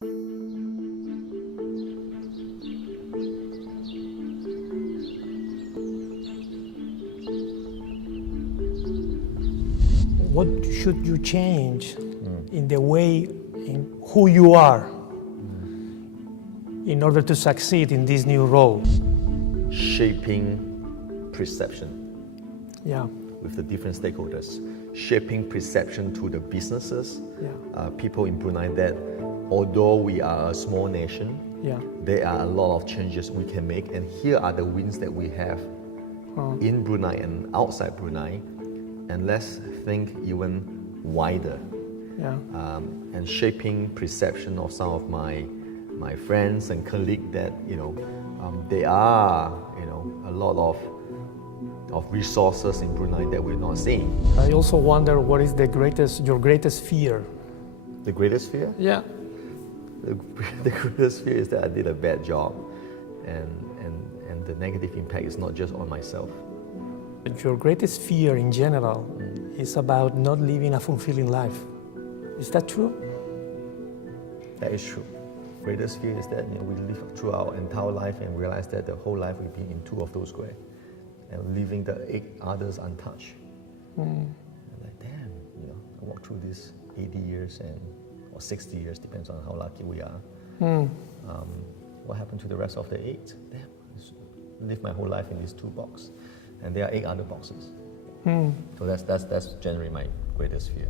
What should you change in the way in who you are in order to succeed in this new role? Shaping perception Yeah, with the different stakeholders, shaping perception to the businesses, yeah, people in Brunei, that although we are a small nation, yeah. there are a lot of changes we can make, and here are the wins that we have in Brunei and outside Brunei, and let's think even wider. Yeah. And shaping perception of some of my friends and colleagues that there are a lot of resources in Brunei that we're not seeing. I also wonder what is your greatest fear? The greatest fear? Yeah. The greatest fear is that I did a bad job, and the negative impact is not just on myself. Your greatest fear in general is about not living a fulfilling life. Is that true? That is true. Greatest fear is that we live through our entire life and realize that the whole life will be in 2 of those squares, and leaving the 8 others untouched. And like, damn, I walked through this 80 years or 60 years, depends on how lucky we are. What happened to the rest of the 8? Damn, I lived my whole life in these 2 boxes, and there are 8 other boxes. So that's generally my greatest fear.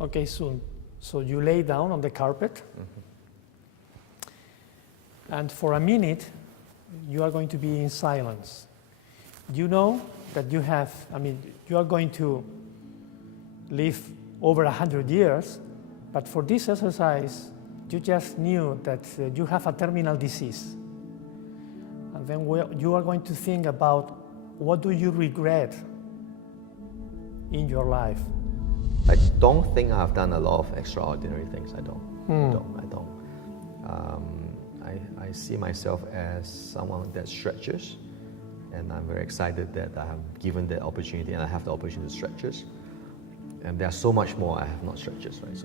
Okay, Soon. So you lay down on the carpet, and for a minute, you are going to be in silence. You know that you are going to live over 100 years, but for this exercise, you just knew that you have a terminal disease. And then you are going to think about what do you regret in your life. I don't think I've done a lot of extraordinary things. I don't. I see myself as someone that stretches, and I'm very excited that I have given the opportunity and I have the opportunity to stretches. And there's so much more I have not stretches, right?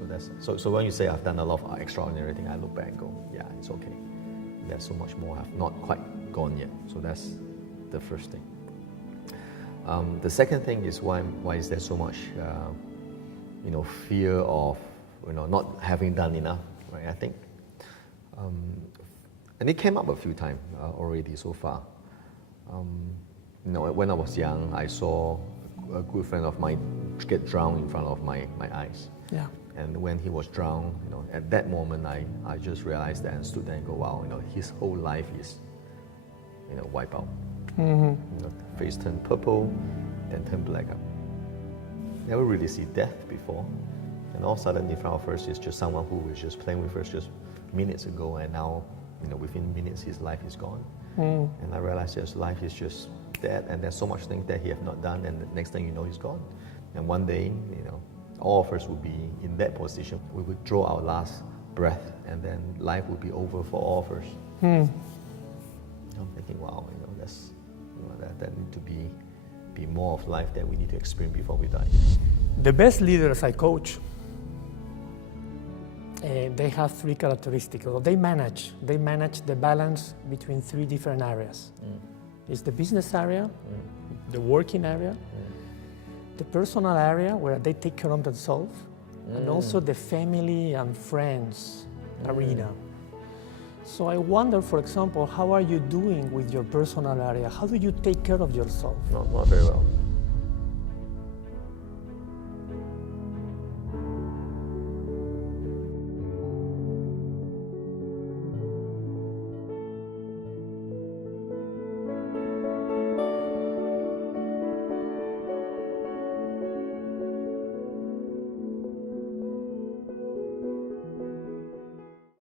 So when you say I've done a lot of extraordinary things, I look back and go, yeah, it's okay. There's so much more I've not quite gone yet. So that's the first thing. The second thing is why is there so much fear of not having done enough, right? I think, and it came up a few times already so far. When I was young, I saw a good friend of mine get drowned in front of my eyes. Yeah. And when he was drowned, at that moment, I just realized that and stood there and go, wow, his whole life is, wiped out. Face turned purple, then turned black up. Never really see death before, and all of a sudden in front of us is just someone who was just playing with us just minutes ago, and now, within minutes his life is gone. And I realized his life is just dead, and there's so much things that he have not done, and the next thing you know, he's gone. And one day, all of us will be in that position. We would draw our last breath, and then life will be over for all of us. I'm thinking, wow, that need to be more of life that we need to experience before we die. The best leaders I coach, they have 3 characteristics. They manage the balance between 3 different areas. It's the business area, the working area, the personal area where they take care of themselves, and also the family and friends arena. So I wonder, for example, how are you doing with your personal area? How do you take care of yourself? Not very well.